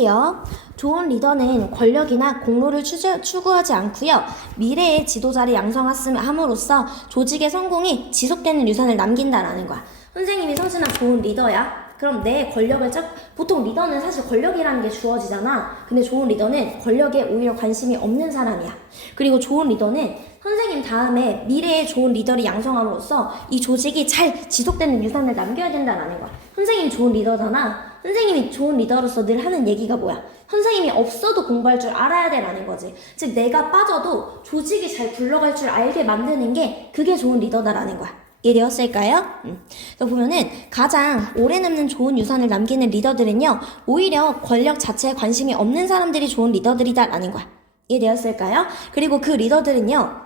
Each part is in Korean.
요. 좋은 리더는 권력이나 공로를 추구하지 않고요. 미래의 지도자를 양성함으로써 조직의 성공이 지속되는 유산을 남긴다라는 거야. 선생님이 서진아 좋은 리더야. 그럼 내 권력을 보통 리더는 사실 권력이라는 게 주어지잖아. 근데 좋은 리더는 권력에 오히려 관심이 없는 사람이야. 그리고 좋은 리더는 선생님 다음에 미래의 좋은 리더를 양성함으로써 이 조직이 잘 지속되는 유산을 남겨야 된다라는 거야. 선생님이 좋은 리더잖아. 선생님이 좋은 리더로서 늘 하는 얘기가 뭐야? 선생님이 없어도 공부할 줄 알아야 돼라는 거지. 즉 내가 빠져도 조직이 잘 굴러갈 줄 알게 만드는 게 그게 좋은 리더다라는 거야. 이해되었을까요? 그래서 보면은 가장 오래 남는 좋은 유산을 남기는 리더들은요, 오히려 권력 자체에 관심이 없는 사람들이 좋은 리더들이다라는 거야. 이해되었을까요? 그리고 그 리더들은요,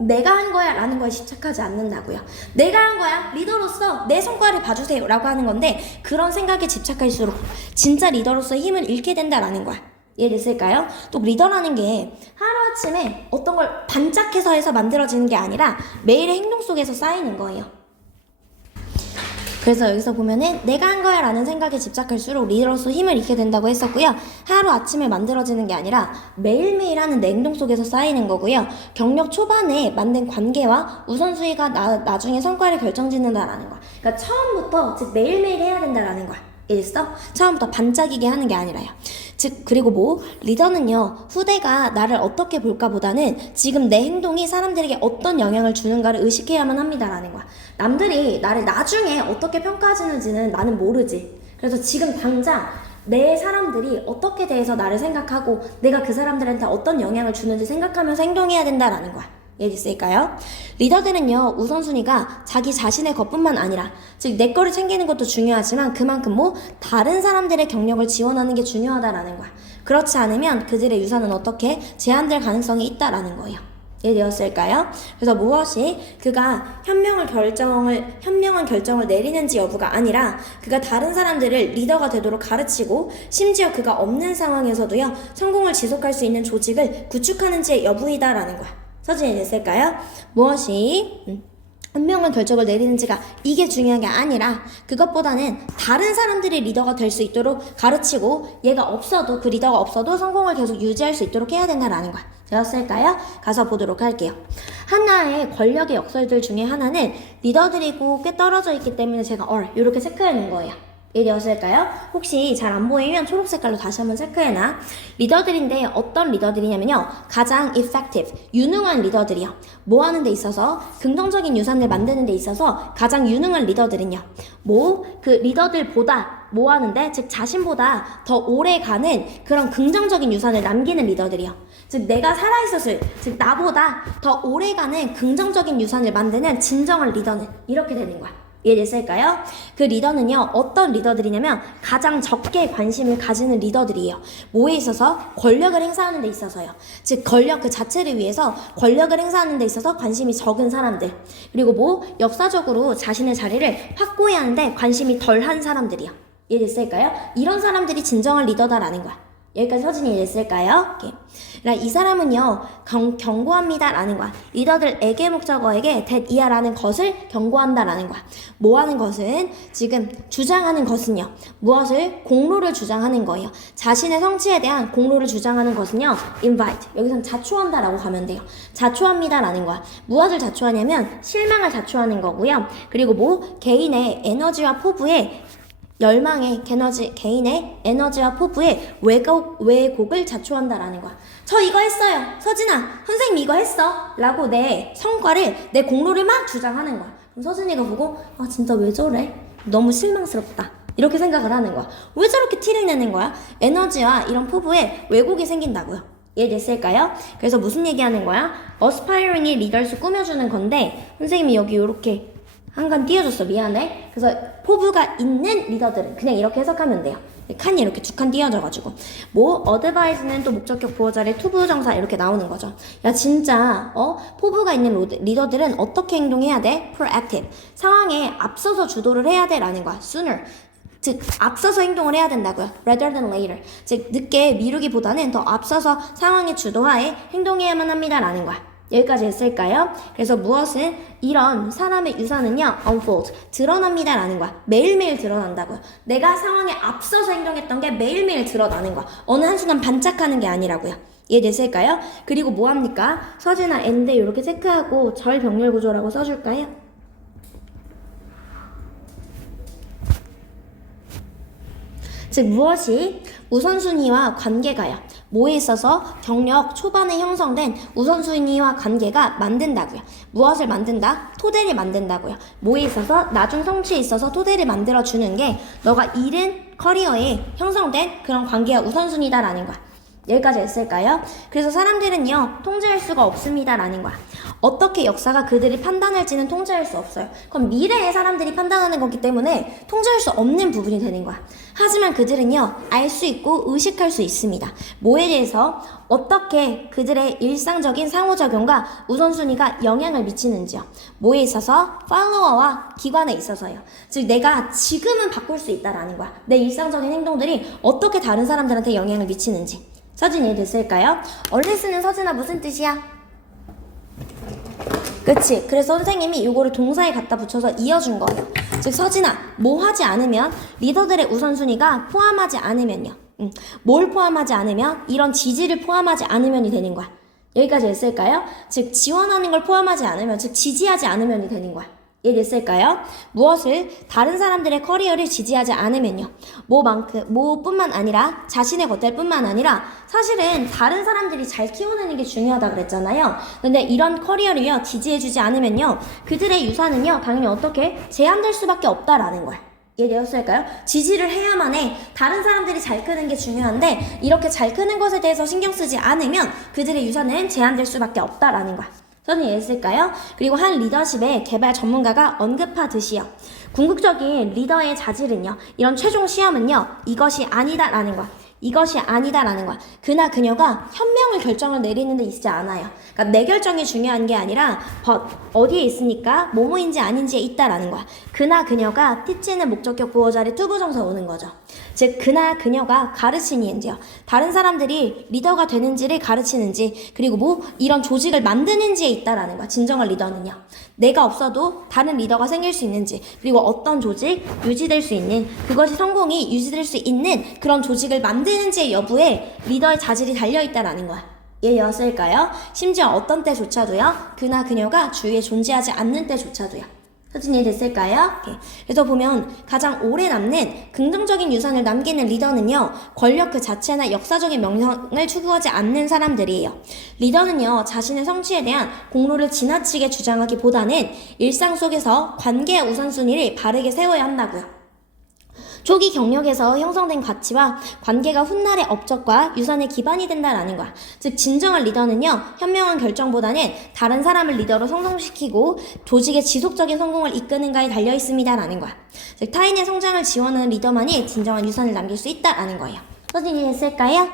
내가 한 거야 라는 거에 집착하지 않는다고요. 내가 한 거야, 리더로서 내 성과를 봐주세요 라고 하는 건데, 그런 생각에 집착할수록 진짜 리더로서 힘을 잃게 된다라는 거야. 이해됐을까요? 또 리더라는 게 하루아침에 어떤 걸 반짝해서 해서 만들어지는 게 아니라 매일의 행동 속에서 쌓이는 거예요. 그래서 여기서 보면은 내가 한 거야 라는 생각에 집착할수록 리더로서 힘을 잃게 된다고 했었고요. 하루아침에 만들어지는 게 아니라 매일매일 하는 내 행동 속에서 쌓이는 거고요. 경력 초반에 만든 관계와 우선순위가 나중에 성과를 결정짓는다라는 거야. 그러니까 처음부터 즉 매일매일 해야 된다라는 거야. 이해됐어? 처음부터 반짝이게 하는 게 아니라요. 즉 그리고 리더는요, 후대가 나를 어떻게 볼까 보다는 지금 내 행동이 사람들에게 어떤 영향을 주는가를 의식해야만 합니다라는 거야. 남들이 나를 나중에 어떻게 평가하시는지는 나는 모르지. 그래서 지금 당장 내 사람들이 어떻게 대해서 나를 생각하고 내가 그 사람들한테 어떤 영향을 주는지 생각하면서 행동해야 된다라는 거야. 이해됐을까요? 리더들은요, 우선순위가 자기 자신의 것뿐만 아니라, 즉 내 거를 챙기는 것도 중요하지만 그만큼 다른 사람들의 경력을 지원하는 게 중요하다라는 거야. 그렇지 않으면 그들의 유산은 어떻게 제한될 가능성이 있다라는 거예요. 이해되었을까요? 그래서 무엇이 그가 현명한 결정을 내리는지 여부가 아니라 그가 다른 사람들을 리더가 되도록 가르치고 심지어 그가 없는 상황에서도요, 성공을 지속할 수 있는 조직을 구축하는지의 여부이다라는 거야. 서진이 됐을까요? 무엇이 현명한 결정을 내리는지가 이게 중요한 게 아니라 그것보다는 다른 사람들이 리더가 될 수 있도록 가르치고 그 리더가 없어도 성공을 계속 유지할 수 있도록 해야 된다라는 거야. 되었을까요? 가서 보도록 할게요. 하나의 권력의 역설들 중에 하나는 리더들이고 꽤 떨어져 있기 때문에 제가 이렇게 체크해 놓은 거예요. 이해되었을까요? 혹시 잘 안 보이면 초록 색깔로 다시 한번 체크해놔. 리더들인데 어떤 리더들이냐면요, 가장 effective, 유능한 리더들이요. 뭐 하는 데 있어서, 긍정적인 유산을 만드는 데 있어서 가장 유능한 리더들은요, 그 리더들보다 뭐 하는데, 즉 자신보다 더 오래 가는 그런 긍정적인 유산을 남기는 리더들이요. 즉 내가 살아있었을, 즉 나보다 더 오래 가는 긍정적인 유산을 만드는 진정한 리더는 이렇게 되는 거야. 이해됐을까요? 그 리더는요, 어떤 리더들이냐면 가장 적게 관심을 가지는 리더들이에요. 뭐에 있어서? 권력을 행사하는 데 있어서요. 즉 권력 그 자체를 위해서 권력을 행사하는 데 있어서 관심이 적은 사람들. 그리고 역사적으로 자신의 자리를 확고히 하는데 관심이 덜한 사람들이요. 이해됐을까요? 이런 사람들이 진정한 리더다라는 거야. 여기까지 서진이 이해됐을까요? 그러니까 이 사람은요, 경고합니다 라는 거야. 리더들에게 목적어에게 that 이하라는 것을 경고한다라는 거야. 뭐 하는 것은, 지금 주장하는 것은요, 무엇을? 공로를 주장하는 거예요. 자신의 성취에 대한 공로를 주장하는 것은요, invite, 여기선 자초한다라고 가면 돼요. 자초합니다 라는 거야. 무엇을 자초하냐면 실망을 자초하는 거고요. 그리고 개인의 에너지와 포부에 개인의 에너지와 포부에 왜곡을 자초한다라는 거야. 저 이거 했어요. 서진아, 선생님 이거 했어. 라고 내 성과를, 내 공로를 막 주장하는 거야. 그럼 서진이가 보고, 진짜 왜 저래? 너무 실망스럽다. 이렇게 생각을 하는 거야. 왜 저렇게 티를 내는 거야? 에너지와 이런 포부에 왜곡이 생긴다고요. 이해됐을까요? 그래서 무슨 얘기하는 거야? aspiring이 리더를 꾸며주는 건데, 선생님이 여기 이렇게 한 칸 띄워줬어. 미안해. 그래서 포부가 있는 리더들은 그냥 이렇게 해석하면 돼요. 칸이 이렇게 두 칸 띄워져가지고 advise는 또 목적격 보호자리 투부정사 이렇게 나오는 거죠. 야 진짜 포부가 있는 리더들은 어떻게 행동해야 돼? proactive, 상황에 앞서서 주도를 해야 돼 라는 거야. sooner, 즉 앞서서 행동을 해야 된다고요. rather than later, 즉 늦게 미루기보다는 더 앞서서 상황의 주도하에 행동해야만 합니다 라는 거야. 여기까지 했을까요? 그래서 무엇은 이런 사람의 유산은요 unfold 드러납니다 라는 거야. 매일매일 드러난다고요. 내가 상황에 앞서서 행동했던 게 매일매일 드러나는 거야. 어느 한순간 반짝하는 게 아니라고요. 이해되실까요? 그리고 뭐합니까? 서재나 and 이렇게 체크하고 절 병렬 구조라고 써줄까요? 즉 무엇이 우선순위와 관계가요. 뭐에 있어서 경력 초반에 형성된 우선순위와 관계가 만든다고요. 무엇을 만든다? 토대를 만든다고요. 뭐에 있어서 나중 성취에 있어서 토대를 만들어주는 게 너가 잃은 커리어에 형성된 그런 관계가 우선순위다라는 거야. 여기까지 했을까요? 그래서 사람들은요 통제할 수가 없습니다 라는 거야. 어떻게 역사가 그들이 판단할지는 통제할 수 없어요. 그럼 미래의 사람들이 판단하는 거기 때문에 통제할 수 없는 부분이 되는 거야. 하지만 그들은요 알 수 있고 의식할 수 있습니다. 뭐에 대해서 어떻게 그들의 일상적인 상호작용과 우선순위가 영향을 미치는지요. 뭐에 있어서? 팔로워와 기관에 있어서요. 즉 내가 지금은 바꿀 수 있다라는 거야. 내 일상적인 행동들이 어떻게 다른 사람들한테 영향을 미치는지. 서진 이해됐을까요? 얼른 쓰는 서진아 무슨 뜻이야? 그치? 그래서 선생님이 요거를 동사에 갖다 붙여서 이어준 거예요. 즉 서진아 뭐 하지 않으면 리더들의 우선순위가 포함하지 않으면요. 뭘 포함하지 않으면? 이런 지지를 포함하지 않으면이 되는 거야. 여기까지 됐을까요? 즉 지원하는 걸 포함하지 않으면 즉 지지하지 않으면이 되는 거야. 이해됐을까요? 무엇을 다른 사람들의 커리어를 지지하지 않으면요. 뭐뿐만 아니라 자신의 것들뿐만 아니라 사실은 다른 사람들이 잘 키워내는 게 중요하다 그랬잖아요. 근데 이런 커리어를요 지지해주지 않으면요 그들의 유산은요 당연히 어떻게 제한될 수밖에 없다라는 거야. 이해되었을까요? 지지를 해야만 해. 다른 사람들이 잘 크는 게 중요한데 이렇게 잘 크는 것에 대해서 신경 쓰지 않으면 그들의 유산은 제한될 수밖에 없다라는 거야. 선생님 이해했을까요? 그리고 한 리더십의 개발 전문가가 언급하듯이요. 궁극적인 리더의 자질은요. 이런 최종 시험은요. 이것이 아니다라는 거야. 이것이 아니다라는 거야. 그나 그녀가 현명한 결정을 내리는 데 있지 않아요. 그러니까 내 결정이 중요한 게 아니라 어디에 있으니까 뭐뭐인지 아닌지에 있다라는 거야. 그나 그녀가 teach는 목적격 보호자리 투부정사 오는 거죠. 즉 그나 그녀가 가르치는지요. 다른 사람들이 리더가 되는지를 가르치는지 그리고 뭐 이런 조직을 만드는지에 있다라는 거야. 진정한 리더는요. 내가 없어도 다른 리더가 생길 수 있는지 그리고 어떤 조직 유지될 수 있는 그것이 성공이 유지될 수 있는 그런 조직을 만드는지의 여부에 리더의 자질이 달려있다라는 거야. 이해되었을까요? 심지어 어떤 때조차도요. 그나 그녀가 주위에 존재하지 않는 때조차도요. 서진이 됐을까요? 그래서 보면 가장 오래 남는 긍정적인 유산을 남기는 리더는요. 권력 그 자체나 역사적인 명령을 추구하지 않는 사람들이에요. 리더는요. 자신의 성취에 대한 공로를 지나치게 주장하기보다는 일상 속에서 관계의 우선순위를 바르게 세워야 한다고요. 초기 경력에서 형성된 가치와 관계가 훗날의 업적과 유산의 기반이 된다라는 거야. 즉 진정한 리더는요. 현명한 결정보다는 다른 사람을 리더로 성공시키고 조직의 지속적인 성공을 이끄는가에 달려있습니다라는 거야. 즉 타인의 성장을 지원하는 리더만이 진정한 유산을 남길 수 있다라는 거예요. 선생님이 했을까요?